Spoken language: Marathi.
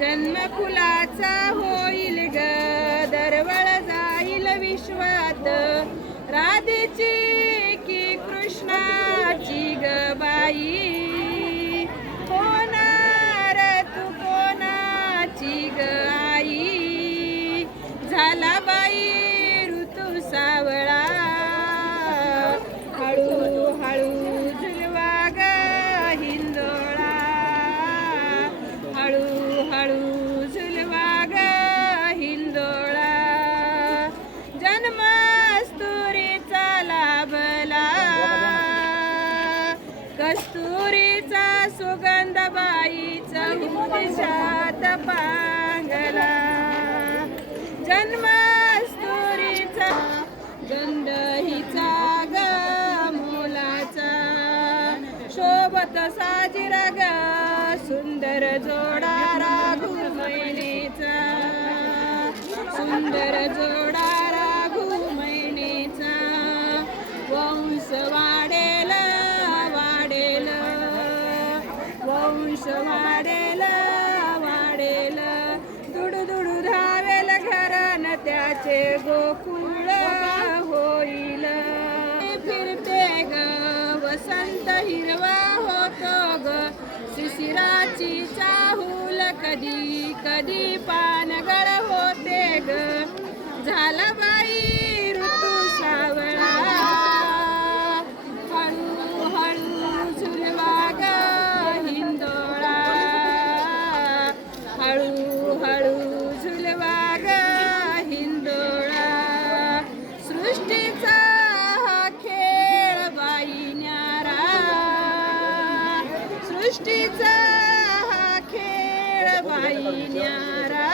जन्म फुलाचा होईल ग दरवळ जाईल विश्वात. राधेची की कृष्णाची ग बाई. होणार तू कोणाची ग आई? झाला कस्तुरीचा सुगंध बाईचा उदेशात पांगला. जन्मस्तुरीचा गंध हिचा ग मोलाचा. शोभत साजिरा ग सुंदर जोडारा. वंश वाढेल. वाढेल दुडू दुडू धावेल घरन त्याचे गोकुळ होईल. फिरते ग वसंत हिरवा होतो ग. शिशिराची चाहूल कधी कधी पानगळ होते ग. झाला सृष्टीचा खेळ बाई न्यारा